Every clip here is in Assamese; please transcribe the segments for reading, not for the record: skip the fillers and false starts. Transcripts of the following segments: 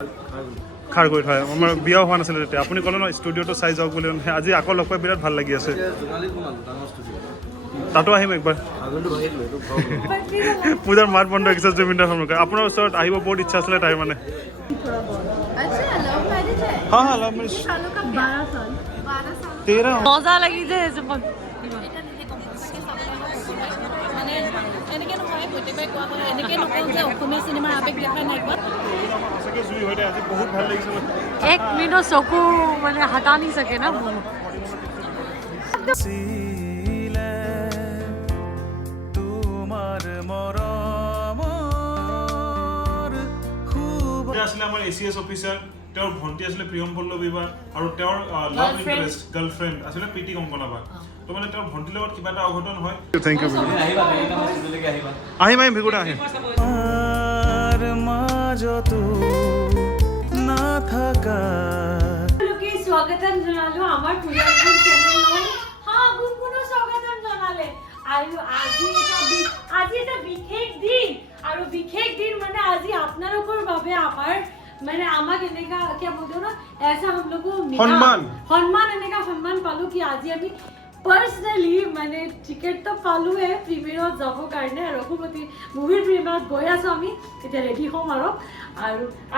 খাৰ কৰি থয় আমাৰ বিয়া হোৱা নাছিলে তেতিয়া আপুনি ক'লে ন ষ্টুডিঅ'টো চাই যাওক বুলি আজি আকৌ লগ পাই বিৰাট ভাল লাগি আছে তাতো আহিম একবাৰ পূজাৰ মাত বন্ধ ৰাখিছে জুবিন দাৰ সন্মুখত আপোনাৰ ওচৰত আহিব বহুত ইচ্ছা আছিলে তাইৰ মানে हाँ हाँ लव मैरिज 13 मजा লাগি যায় এনেকে নহয় প্ৰত্যেকবাৰে কোৱা হয় এনেকে নকওঁ যে অসমীয়া চিনেমাৰ আবেগ দেখা নাই কোৱা সঁচাকৈ জুই হৈ আজি বহুত ভাল লাগিছে এক মিনিট চকু মানে হটা নি সকে না তোমাৰ মৰমৰ খুব আসলে আমাৰ এসিএস অফিচাৰ তেওঁৰ ভণ্টি আসলে প্ৰিয়ম পল্লৱী বা আৰু তেওঁৰ লাভ ইন্টাৰেস্ট গাৰ্লফ্ৰেন্ড আসলে প্ৰীতি কংকনা বা তো মানে তেওঁৰ ভণ্টিৰ লগত কিবা এটা অঘটন হয় থ্যাংক ইউ আহিম ভিগুটা আহিম আর মাজতো না থাকা লোকে স্বাগতম জানালো আমার পূজার চ্যানেল হ্যাঁ গুনগুনো স্বাগতম জানালে আৰু আজি এটা বিশেষ দিন আৰু বিশেষ দিন মানে আজি আপোনালোকৰ বাবে আমাৰ मैंने आमाक এনেকা क्या बोलते हो ना ऐसा हम लोग को सम्मान এনেকা सम्मान पालो कि आज अभी पर्सनली मैंने टिकट तो पालो है प्रीमियर যাব কাৰণে ৰঘুপতি মুভিৰ প্ৰিমিয়াৰত গৈ আছো আমি এতিয়া ৰেডি হ'ম আৰু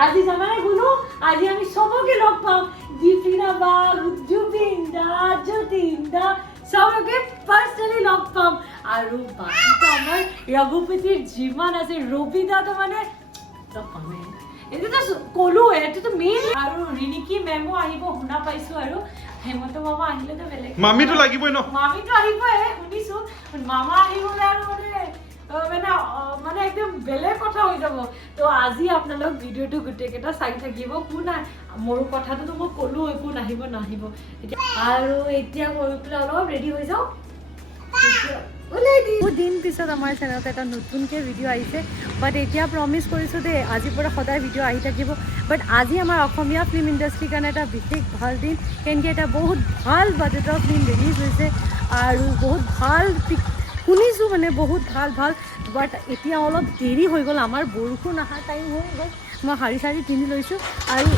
আজি জানাই গুনো আজি আমি সবকে লগ পাম দীপিনা বা জুবিন দা যতীন দা সবকে পার্সোনালি লগ পাম আৰু বাকি তো আমাৰ ৰঘুপতিৰ যিমান আছে ৰবিদা তো মানে লগ পামে এটো তো কলো এটো তো মেইন আৰু ৰিনিকি মেমো আহিব শুনা পাইছো আৰু হেমন্ত মামা আহিলে তো বেলেগ মামি তো লাগিবই ন মামি তো আহিব শুনিছো মামা আহিব আৰু মানে একদম বেলেগ কথা হৈ যাব তো আজি আপোনালোক ভিডিওটো গুটেকেটা চাই থাকিব কোনা মোৰ কথাটো তো মই কলো একো নাহিব আৰু এতিয়া গৈ পেলাই অলপ ৰেডি হৈ যাও বহুত দিন পিছত আমাৰ চেনেলত এটা নতুনকৈ ভিডিঅ' আহিছে বাট এতিয়া প্ৰমিছ কৰিছোঁ দেই আজিৰ পৰা সদায় ভিডিঅ' আহি থাকিব বাট আজি আমাৰ অসমীয়া ফিল্ম ইণ্ডাষ্ট্ৰীৰ কাৰণে এটা বিশেষ ভাল দিন কেনেকৈ এটা বহুত ভাল বাজেটৰ ফিল্ম ৰিলিজ হৈছে আৰু বহুত ভাল শুনিছোঁ মানে বহুত ভাল বাট এতিয়া অলপ দেৰি হৈ গ'ল আমাৰ বৰষুণ অহা টাইম হৈ গ'ল মই শাৰী পিন্ধি লৈছোঁ আৰু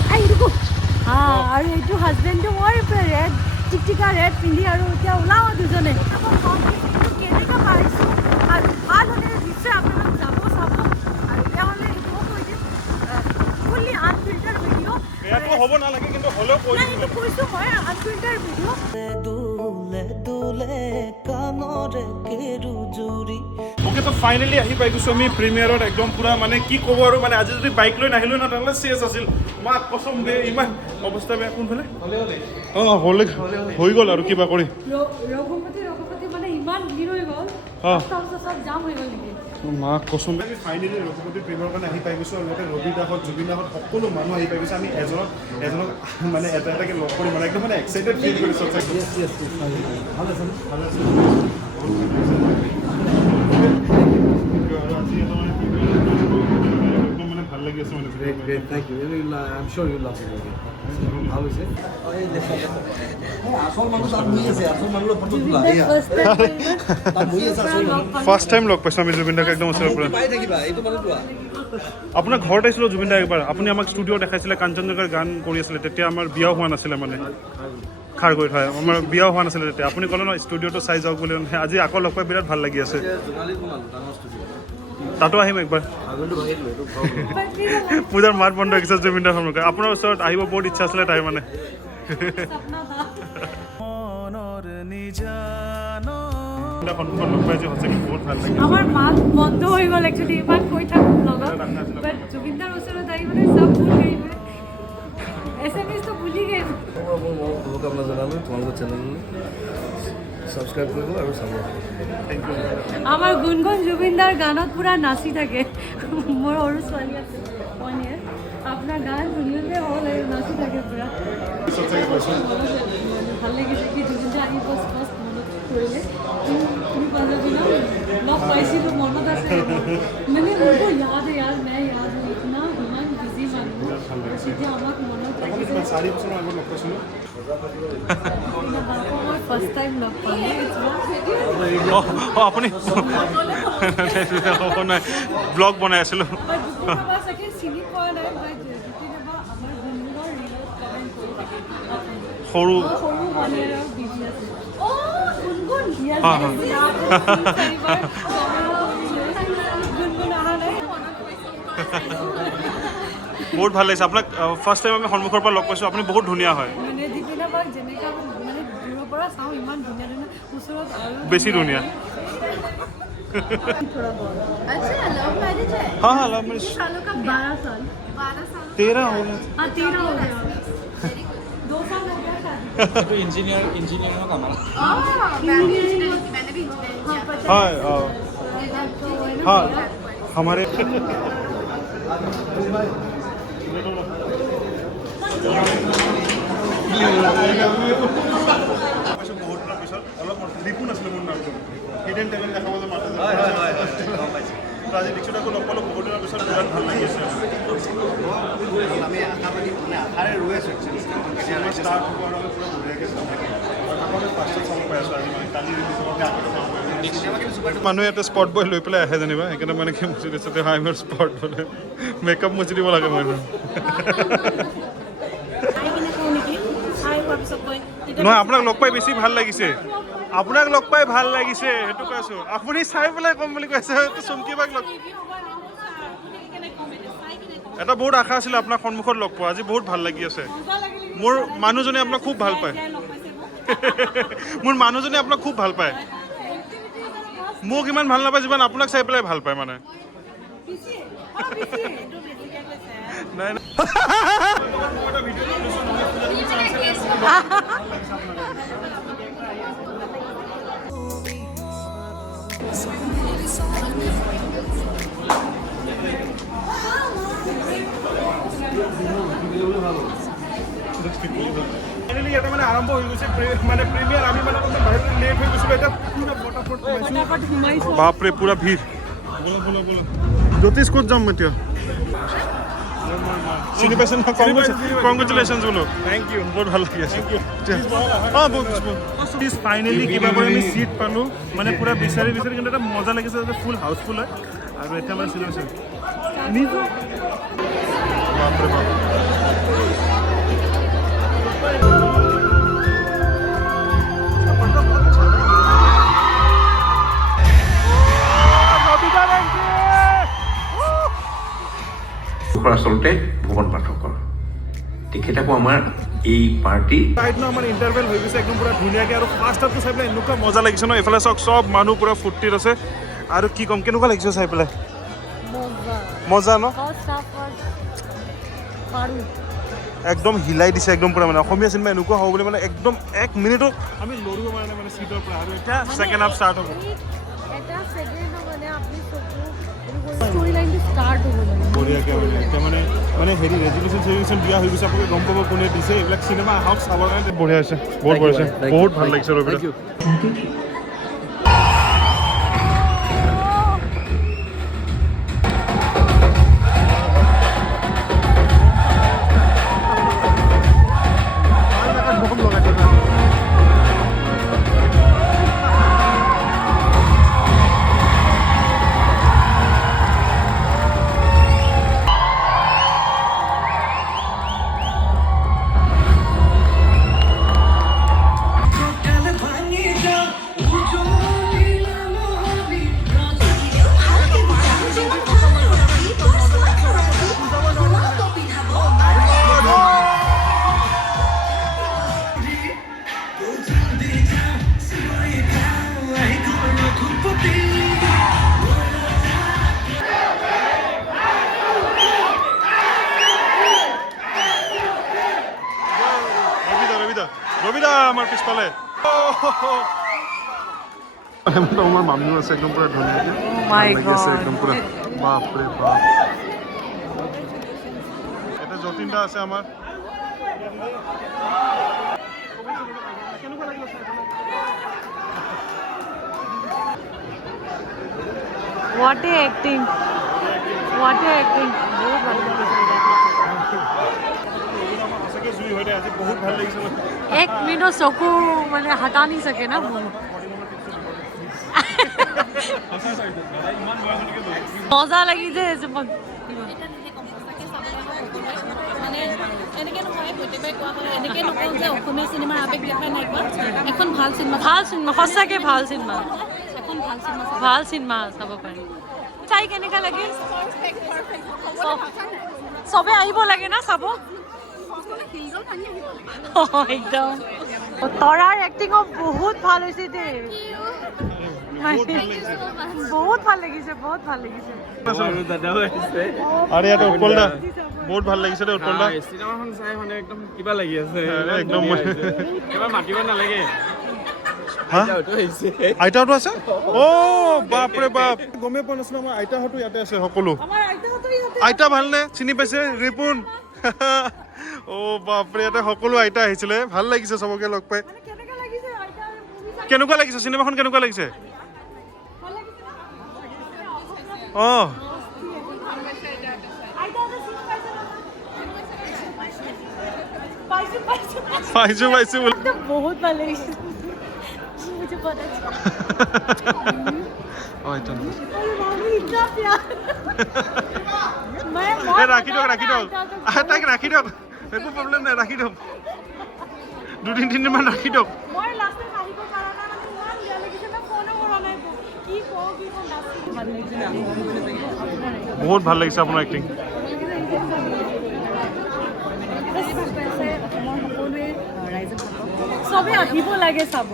আৰু এইটো হাজবেণ্ডটো মই ৰেড টিকটিকা ৰেড পিন্ধি আৰু এতিয়া ওলাওঁ দুজনে কেনেকৈ পাৰিছোঁ আৰু ভাল হ'লে নিশ্চয় আপোনালোক যাব চাব আৰু এতিয়া হ'লে এইটোও কৈ দিম ফুল্লি আনফিল্টাৰ ভিডিঅ' হ'ব নালাগে কিন্তু হ'লেও এইটো কৈছোঁ মই আনফিল্টাৰ ভিডিঅ' ওকে তো ফাইনেলি আহি পাই গৈছোঁ আমি প্ৰিমিয়াৰত একদম পুৰা মানে কি ক'ব আৰু মানে আজি যদি বাইক লৈ নাহিলোঁ না তেনেহ'লে চেছ আছিল মাক কচম দে ইমান অৱস্থা বেয়া কোনফালে অঁ হ'লে হৈ গ'ল আৰু কিবা কৰি ৰঘুপতি মানে ইমান ভিৰ হৈ গ'ল চব জাম হৈ গ'ল নেকি মাক কচম আমি ফাইনেলি ৰঘুপতি প্ৰিমিয়াৰৰ কাৰণে আহি পাই গৈছোঁ আৰু ইয়াতে ৰবি দাহঁত জুবিন দাহঁত সকলো মানুহ আহি পাই গৈছে আমি এজনক মানে এটাকে লগ কৰি মানে একদম মানে এক্সাইটেড ফিল কৰিছোঁ ভাল আছে ভাল লাগি আছে মানে Thank you. I'm sure you love it. How is it? First time লগ পাইছোঁ আমি জুবিন দাক একদম ওচৰৰ পৰা আপোনাৰ ঘৰত আহিছিলোঁ জুবিন দা একবাৰ আপুনি আমাক ষ্টুডিঅ' দেখাইছিলে কাঞ্চনজংঘাৰ গান কৰি আছিলে তেতিয়া আমাৰ বিয়াও হোৱা নাছিলে মানে খাৰ কৰি থয় আমাৰ বিয়াও হোৱা নাছিলে তেতিয়া আপুনি ক'লে ন ষ্টুডিঅ'টো চাই যাওক বুলি আজি আকৌ লগ পাই বিৰাট ভাল লাগি আছে তাতো আহিম একবাৰ পূজাৰ মাত বন্ধ ৰাখিছে জুবিন দাৰ সন্মুখত আপোনাৰ ওচৰত আহিব বহুত ইচ্ছা আছিলে তাইৰ মানে সন্মুখত লগ পাই যে সঁচাকৈ বহুত ভাল লাগে আমাৰ মাত বন্ধ হৈ গ'ল একচুৱেলি ইমান কৈ থাকোঁ লগত বাট জুবিন দাৰ ওচৰত আহি মানে চব ভুল গৈ assamese তো ভুলি গৈ শুভকামনা জনালোঁ তোমালোকৰ চেনেললৈ সাবস্ক্ৰাইব কৰিব আৰু চাব থেংক ইউ আমাৰ গুণগুণ জুবিনদাৰ গানত পুৰা নাচি থাকে মোৰ সৰু ছোৱালী আছে 1 year আপোনাৰ গান শুনিলে হ'ল আৰু নাচি থাকে পুৰা ভাল লাগিছে কি জুবিনদা আহি ফাৰ্ষ্ট মনত কৰিলে তুমি পাঞ্জাবী ন লগ পাইছিলোঁ মনত আছে মানে মোকো याद है यार मैं याद हूँ इतना इमान बिजी মানুহ যেতিয়া আমাক মনত ৰাখিছে 4 বছৰ আগত লগ পাইছিলোঁ ফাৰ্ষ্ট টাইম লগ পালে আপুনি ব্লগ বনাই আছিলোঁ চিনি পোৱা নাই সৰু সৰু মানে বিবি আছে অ গুনগুন হা হা গুনগুন আহা নাই বহুত ভাল লাগিছে আপোনাক ফাৰ্ষ্ট টাইম আমি সন্মুখৰ পৰা লগ পাইছোঁ আপুনি বহুত ধুনীয়া হয় মানে দিপিনা বাক যেনেকা মানে দূৰৰ পৰা চাওঁ ইমান ধুনীয়া ধুনীয়া ওচৰত আৰু বেছি ধুনীয়া अच्छा लव मैरिज है हाँ हाँ लव मैरिज सालों का 12 साल 12 साल 13 हो गया हाँ 13 हो गया 2 साल लग गया शादी तो इंजीनियर का कमाल मैंने भी इंजीनियरिंग हाँ पता हाँ है तो है ना हाँ हमारे রিপুন আসলে মোৰ নামটো হিডেন টেলেণ্ট দেখাব যে মাতে তো আজি দীক্ষিতকো লগ পালোঁ বহুত দিনৰ পিছত বিৰাট ভাল লাগি আছে আমি আশাবাদী মানে আশাৰে ৰৈ আছোঁ একচুৱেলি ষ্টাৰ্ট হ'ব আৰু পুৰা বঢ়িয়াকৈ চাম থাকে আগতে ফাৰ্ষ্টত চাব পাই আছোঁ আজি মানে কালি ৰিলিজ হ'বকৈ আগতে মানুহে এটা স্পট বয় লৈ পেলাই আহে যেনিবা সেইকাৰণে মানে কি মুচি দিছে হাই মোৰ স্পট বোলে মেকআপ মুচি দিব লাগে মই নহয় আপোনাক লগ পাই বেছি ভাল লাগিছে আপোনাক লগ পাই ভাল লাগিছে সেইটো কৈছোঁ আপুনি চাই পেলাই ক'ম বুলি কৈছে চুমকিবাক লগ এটা বহুত আশা আছিলে আপোনাক সন্মুখত লগ পোৱা আজি বহুত ভাল লাগি আছে মোৰ মানুহজনে আপোনাক খুব ভাল পায় মোৰ মানুহজনে আপোনাক খুব ভাল পায় মোক ইমান ভাল নাপায় যিমান আপোনাক চাই পেলাই ভাল পায় মানে নাই ফাইনেলি এটা মানে আৰম্ভ হৈ গৈছে মানে প্ৰিমিয়াৰ আমি মানে বাহিৰত লেট হৈ গৈছিলোঁ এতিয়া পুৰা ফটাফট বাপৰে পুৰা ভিৰ বলো জ্যোতিষ ক'ত যাম এতিয়া চিনি পাইছে না কংগ্ৰেচুলেশ্যনছ বোলো থেংক ইউ বহুত ভাল লাগি আছে অঁ বহুত ফাইনেলি কিবা কৰি আমি চিট পালোঁ মানে পুৰা বিচাৰি কিন্তু এটা মজা লাগিছে যাতে ফুল হাউচফুল হয় আৰু এতিয়া মানে চিলেকশ্যন বাপৰে বাপ আচলতে ভুৱন পাঠকৰ তেখেতকো আমাৰ এই পাৰ্টি আমাৰ ইণ্টাৰভেল হৈ গৈছে একদম পুৰা ধুনীয়াকৈ আৰু ফাৰ্ষ্ট হাফটো চাই পেলাই এনেকুৱা মজা লাগিছে ন এইফালে চাওক চব মানুহ পুৰা ফূৰ্তিত আছে আৰু কি ক'ম কেনেকুৱা লাগিছে চাই পেলাই মজা ন একদম হিলাই দিছে একদম পুৰা মানে অসমীয়া চিনেমা এনেকুৱা হ'ব বুলি মানে একদম 1 মিনিটো আমি লৰিব পৰা নাই মানে চিটৰ পৰা আৰু এতিয়া ছেকেণ্ড হাফ ষ্টাৰ্ট হ'ব বঢ়িয়াকৈ মানে মানে হেৰি ৰেজুলেশ্যন দিয়া হৈ গৈছে আপোনালোকে গম পাব কোনে দিছে এইবিলাক চিনেমা আহক চাবৰ কাৰণে বঢ়িয়া হৈছে বহুত বঢ়িয়া হৈছে বহুত ভাল লাগিছে ৰবিদা ৰবিদা আমাৰ পিছফালে আমাৰ মামিও আছে একদম পুৰা ধুনীয়াকৈ আছে একদম পুৰা বাপৰে বাপ এটা যতীনদা আছে আমাৰ What a acting! What a acting! बहुत ভাল লাগিছে সঁচাকৈ জুই হৈ যায় আজি বহুত ভাল লাগিছে एक मिनट चकू মানে हटा नहीं सके ना মজা লাগি যে মানে এনেকে নহয় প্ৰত্যেকবাৰে কোৱা হয় এনেকে নকওঁ যে অসমীয়া চিনেমাৰ আৱেগ দেখাই নাই কোৱা এখন ভাল চিনেমা সঁচাকে ভাল চিনেমা এখন ভাল চিনেমা ভাল চিনেমা চাব পাৰি চাই কেনেকা লাগে চবে আহিব লাগে না চাব একদম তৰাৰ এক্টিংও বহুত ভাল হৈছে দেই বহুত ভাল লাগিছে আরে এটা উৎপলদা বহুত ভাল লাগিছে দে উৎপলদা চিনেমাখন চাই মানে একদম কিবা লাগি আছে একদম এবাৰ মাতিব নালাগে আইতাহতো আছে ও বাপৰে বাপ গমেই পোৱা নাছিলো আমাৰ আইতাহতো ইয়াতে আছে সকলো আইতা ভালনে চিনি পাইছে ৰিপুন ও বাপৰে ইয়াতে সকলো আইতা আহিছিলে ভাল লাগিছে চবকে লগ পাই কেনেকুৱা লাগিছে চিনেমাখন কেনেকুৱা লাগিছে অঁ পাইছো বহুত ভাল লাগিছে ৰাখি দিয়ক তাইক ৰাখি দিয়ক একো প্ৰব্লেম নাই ৰাখি দিয়ক 2-3 দিনমান ৰাখি দিয়ক বহুত ভাল লাগিছে আপোনাৰ এক্টিং চবে আহিব লাগে চাব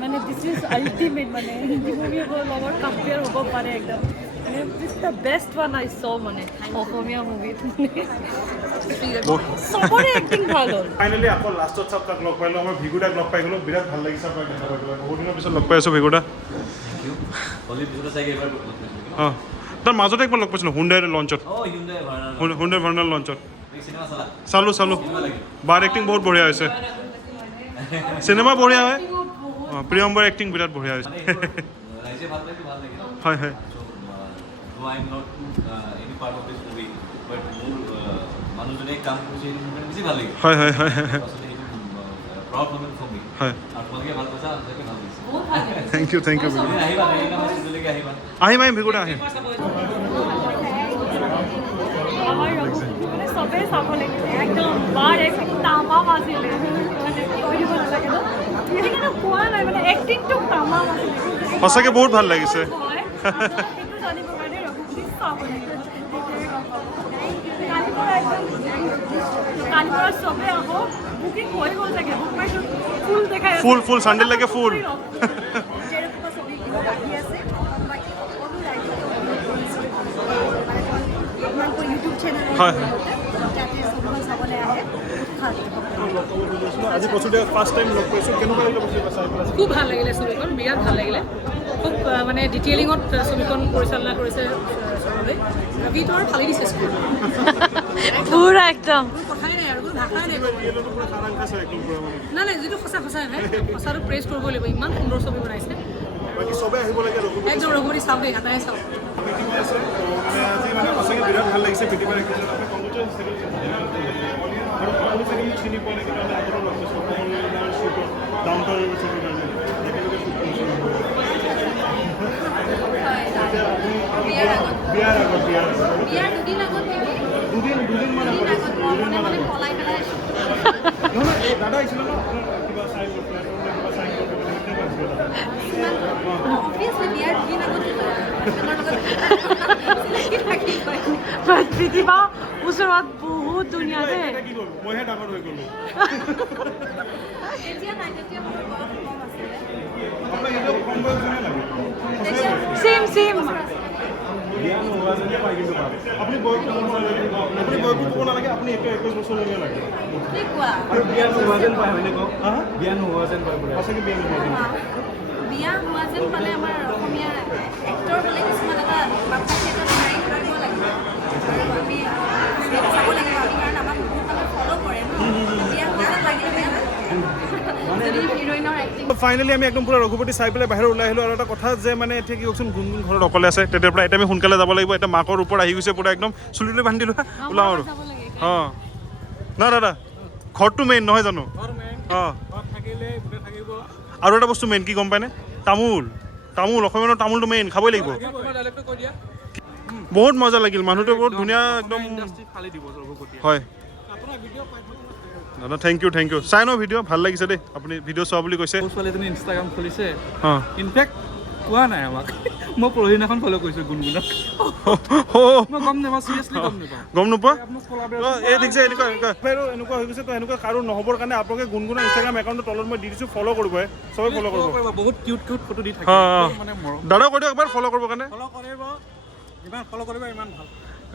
মানে দিছ ইজ আল্টিমেট মানে হিন্দী মুভিৰ লগত কম্পেয়াৰ হ'ব পাৰে একদম মানে দিছ দ্য বেষ্ট ওৱান আই চ মানে অসমীয়া মুভিত চবৰে এক্টিং ভাল হ'ল ফাইনেলি আকৌ লাষ্টত চব তাক লগ পাইলোঁ আমাৰ ভিগুদাক লগ পাই গ'লোঁ বিৰাট ভাল লাগিছে আপোনাক দেখা পাই পেলাই বহুত দিনৰ পিছত লগ পাই আছোঁ ভিগুদা অঁ তাৰ মাজতে একবাৰ লগ পাইছিলোঁ হুণ্ডাই লঞ্চত হুণ্ডাই ভাৰ্ণাল লঞ্চত চালোঁ বাৰ এক্টিং বহুত বঢ়িয়া হৈছে চিনেমা বঢ়িয়া হয় অঁ প্ৰিয়ম্বৰ এক্টিং বিৰাট বঢ়িয়া হৈছে হয় হয় হয় হয় হয় হয় থেংক ইউ আহিম ভিগুদা আহিম আমাৰ মানে চবেই চাব লাগিলে একদম বাৰ এক্টিং তামাম আছিলে মানে কৈ দিব নালাগে ন এনেকৈ কোৱা নাই মানে এক্টিংটো তামাম আছিলে সঁচাকৈ বহুত ভাল লাগিছে সেইটো জানিব কাৰণে ৰঘুপতি চাব লাগিব কালিৰ পৰা চবেই আহক বুকিং হৈ গ'ল চাগে বুক পাইছোঁ ফুল দেখাই ফুল চানডেলৈকে ফুল হয় আজি বছৰীয়া ফাৰ্ষ্ট টাইম লগ পাইছোঁ কেনেকুৱা লাগিলে খুব ভাল লাগিলে ছবিখন বিৰাট ভাল লাগিলে খুব মানে ডিটেইলিঙত ছবিখন পৰিচালনা কৰিছে সৌৰভে ৰবিটো আৰু ভালেই দিছে পুৰা একদম কথাই নাই আৰু কোনো ভাষাই নাই নাই যিটো সঁচাই নাই সঁচাটো প্ৰেছ কৰিব লাগিব ইমান সুন্দৰ ছবি বনাইছে বাকী চবেই আহিব লাগে একদম ৰঘুপতি চাওক দেই হাতাই চাওক আজি মানে সঁচাকৈ বিৰাট ভাল লাগিছে পৃথিৱীৰ চিনি পোৱা নাই কিন্তু আগতে লগ পাইছোঁ ডাউন বিয়াৰ আগত দুদিনমান আগত নহয় দাদা আহিছিলে ন কিবা চাই কিবা চাইন পৃথিৱীৰ ওচৰত বহুত ধুনীয়া দেই কি কৰোঁ মইহে ডাঙৰ হৈ গ'লোঁ আপোনাক এইটো কম বয়সজনে লাগে চেম বিয়া নোহোৱা যেনে পাই কিন্তু আপুনি বয়সটো ক'ব নালাগে আপুনি 21 বছৰলৈকে লাগে আৰু বিয়া নোহোৱা যেন পায় হয়নে কওক বিয়া নোহোৱা যেন পায় সঁচাকৈ বিয়া নোহোৱা যেন বিয়া হোৱা যেন পালে আমাৰ অসমীয়া এক্টৰ হ'লে কিছুমান এটা ক্ষেত্ৰত ট্ৰাই কৰিব লাগিব আমি চাব লাগিব আমি কাৰণ আমাক বহুত মানুহে ফ'ল' কৰে ন বিয়া হোৱা যেন লাগিলে বেয়া যদি হিৰ'ইনৰ এক্টিং ফাইনেলি আমি একদম পুৰা ৰঘুপতি চাই পেলাই বাহিৰত ওলাই আহিলোঁ আৰু এটা কথা যে মানে এতিয়া কি কওকচোন গুণগুণ ঘৰত অকলে আছে তেতিয়াৰ পৰা এতিয়া আমি সোনকালে যাব লাগিব এতিয়া মাকৰ ওপৰত আহি গৈছে পুৰা একদম চুলিলৈ বান্ধি দিলোঁ ওলাওঁ আৰু অঁ না দাদা ঘৰটো মেইন নহয় জানো অঁ আৰু এটা বস্তু মেইন কি গম পায়নে তামোল অসমীয়া মানুহ তামোলটো মেইন খাবই লাগিব বহুত মজা লাগিল মানুহটো বহুত ধুনীয়া একদম হয় দাদা থেংক ইউ চাই ন ভিডিঅ' ভাল লাগিছে দেই আপুনি ভিডিঅ' চোৱা বুলি কৈছে ছোৱালীজনী ইনষ্টাগ্ৰাম খুলিছে অঁ ইনফেক্ট কোৱা নাই আমাক মই পৰহিদিনাখন ফ'ল' কৰিছোঁ গুণগুণক মই গম নাপাওঁ চিৰিয়াছলি গম নোপোৱা আপোনাক collaboration এই দেখিছে এনেকুৱা হৈ গৈছে তো এনেকুৱা কাৰো নহ'বৰ কাৰণে আপোনালোকে গুণগুণৰ ইনষ্টাগ্ৰাম একাউণ্টৰ তলত মই দি দিছোঁ ফ'ল' কৰিব চবেই ফ'ল' কৰিব বহুত কিউট ফটো দি থাকে মানে মৰম দাদা কৈ দিয়ক এবাৰ ফ'ল' কৰিব কাৰণে ফ'ল' কৰিব যিমান ফ'ল' কৰিব ইমান ভাল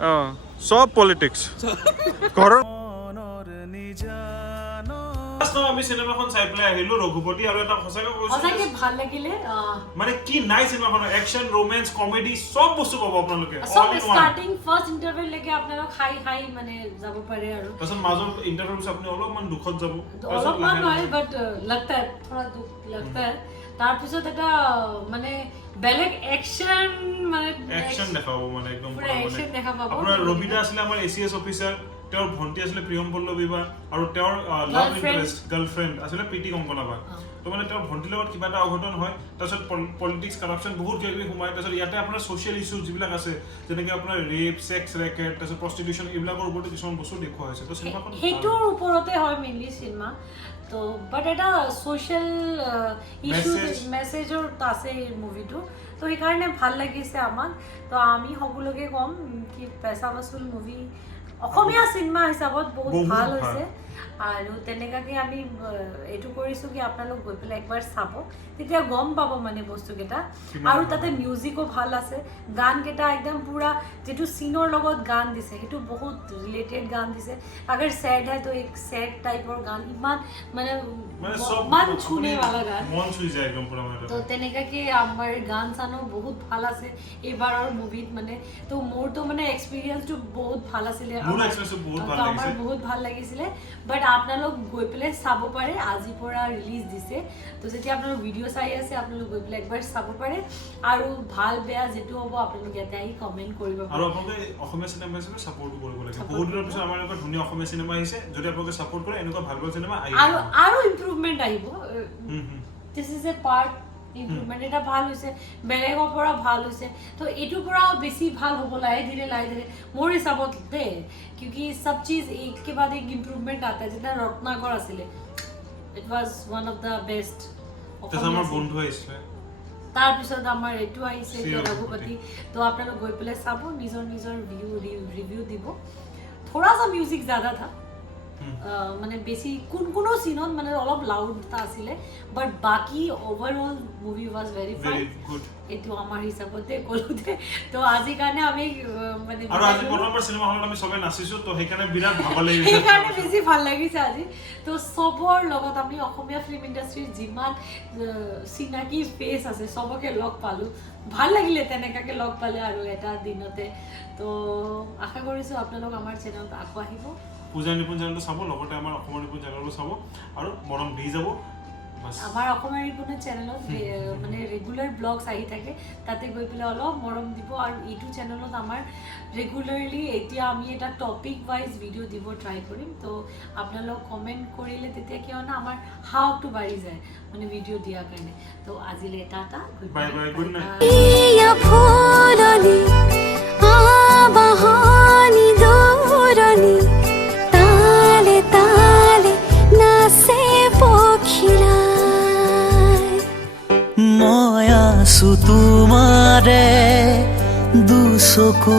অঁ চব পলিটিক্স ঘৰৰ আমি চিনেমাখন চাই পেলাই আহিলো ৰঘুপতি আৰু এটা সঁচাকে ভাল লাগিলে মানে কি নাই চিনেমাখনৰ একচন ৰোমেন্স কমেডি চব বস্তু পাব আপোনালোকে সব স্টাৰ্টিং ফাৰ্ষ্ট ইন্টাৰভেল লৈকে আপোনালোক হাই মানে যাব পাৰে আৰু তাৰপিছত মাজৰ ইন্টাৰভিউ পিছত আপুনি অলপমান দুখত যাব অলপমান নহয় বাট লাগতা है थोड़ा दुख लगता है তাৰপিছত এটা মানে বেলেগ একচন মানে একচন দেখাব মানে একদম পুৰা একচন দেখা পাব আপোনাৰ ৰবিদা আছিলে আমাৰ এসিএস অফিচাৰ তেওঁৰ ভণ্টি আছিলে প্ৰিয়ম পল্লৱী বা আৰু তেওঁৰ লাভ ইন্টাৰেষ্ট গাৰ্লফ্ৰেণ্ড আছিলে প্ৰীতি কংকনা বা তো মানে তেওঁৰ ভণ্টিৰ লগত কিবা এটা অঘটন হয় তাৰপিছত পলিটিক্স কাৰাপশ্যন বহুত কিবা কিবি সোমায় তাৰপিছত ইয়াতে আপোনাৰ ছ'চিয়েল ইছ্যুজ যিবিলাক আছে যেনেকৈ আপোনাৰ ৰেপ ছেক্স ৰেকেট তাৰপিছত প্ৰষ্টিটিউশ্যন এইবিলাকৰ ওপৰতো কিছুমান বস্তু দেখুওৱা হৈছে তো চিনেমাখন সেইটোৰ ওপৰতে হয় মেইনলি চিনেমা তো বাট এটা ছ'চিয়েল ইছ্যু মেছেজৰ আছে এই মুভিটো তো সেইকাৰণে ভাল লাগিছে আমাক তো আমি সকলোকে ক'ম কি পেচা বসুল মুভি অসমীয়া চিনেমা হিচাপত বহুত ভাল হৈছে আৰু তেনেকাকে আমি এইটো কৰিছোঁ কি আপোনালোক গৈ পেলাই একবাৰ চাব তেতিয়া গম পাব মানে বস্তুকেইটা আৰু তাতে মিউজিকো ভাল আছে গানকেইটা একদম পুৰা যিটো চিনৰ লগত গান দিছে সেইটো বহুত ৰিলেটেড গান দিছে আগাৰ স্যাড হয় তো এক স্যাড টাইপৰ গান ইমান মানে মন ছুনে वाला গান মন ছুই যায় একদম পুৰা মানে তো তেনেকাকে আমাৰ গান চানো বহুত ভাল আছে এইবাৰৰ মুভিত মানে তো মোৰতো মানে এক্সপিৰিয়েন্সটো বহুত ভাল আছিলে আমাৰ বহুত ভাল লাগিছিলে বাট আপোনালোক গৈ পেলাই চাব পাৰে আজিৰ পৰা ৰিলিজ দিছে তো যেতিয়া আপোনালোক ভিডিঅ' চাই আছে আপোনালোক গৈ পেলাই একবাৰ চাব পাৰে আৰু ভাল বেয়া যেটো হ'ব আপোনালোক ইয়াতে আহি কমেণ্ট কৰিব আৰু আপোনালোকে অসমীয়া চিনেমা হিচাপে ছাপোৰ্ট কৰিব লাগে বহুত দিনৰ পিছত আমাৰ এনেকুৱা ধুনীয়া অসমীয়া চিনেমা আহিছে যদি আপোনালোকে ছাপোৰ্ট কৰে এনেকুৱা ভাল ভাল চিনেমা আহিব আৰু ইমপ্ৰুভমেণ্ট আহিব this is a part improvement এটা ভাল হৈছে বেলেগৰ পৰা ভাল হৈছে তো এইটোৰ পৰাও বেছি ভাল হ'ব লাহে ধীৰে মোৰ হিচাপত দে क्योंकि सब चीज एक के बाद एक इम्प्रूवमेंट आता है जितना रत्नाकर आছিলে it was one of the best আমাৰ বন্ধু আহিছে তাৰ পিছত আমাৰ এটো আহিছে ৰঘুপতি তো আপোনালোক গৈ পেলাই চাব নিজৰ ৰিভিউ দিব थोड़ा सा म्यूजिक ज्यादा था মানে বেছি কোনো সিনত মানে অলপ লাউড তা আছিলে বাট বাকি overall movie was very fine এটো আমাৰ হিচাপতে কলুতে তো আজি কাৰণে আমি মানে আৰু আজি প্ৰথমবাৰ চিনেমা হলত আমি সবে নাচিছো তো সেইকাৰণে বিৰাট ভাল লাগিছে সেইকাৰণে বেছি ভাল লাগিছে আজি তো সবৰ লগত আমি অসমীয়া ফিল্ম ইণ্ডাষ্ট্ৰীৰ যিমান চিনাকি ফেস আছে সবকে লগ পালো ভাল লাগিলে তেনেকাকে লগ পালে আৰু এটা দিনতে তো আশা কৰিছো আপোনালোক আমাৰ চেনেলত আকৌ আহিব পূজা নিপুণ চেনেলটো চাব লগতে আমাৰ অসমৰ নিপুণ চেনেলটো চাব আৰু মৰম দি যাব আমাৰ অসমৰ নিপুণৰ চেনেলত মানে ৰেগুলাৰ ব্লগছ আহি থাকে তাতে গৈ পেলাই অলপ মৰম দিব আৰু এইটো চেনেলত আমাৰ ৰেগুলাৰলি এতিয়া আমি এটা টপিক ওয়াইজ ভিডিও দিব ট্ৰাই কৰিম তো আপোনালোক কমেন্ট কৰিলে তেতিয়া কিয় না আমাৰ হাউটো বাঢ়ি যায় মানে ভিডিও দিয়াৰ কাৰণে তো আজিলে tata bye bye good night মই আছো তোমাৰে দুচকু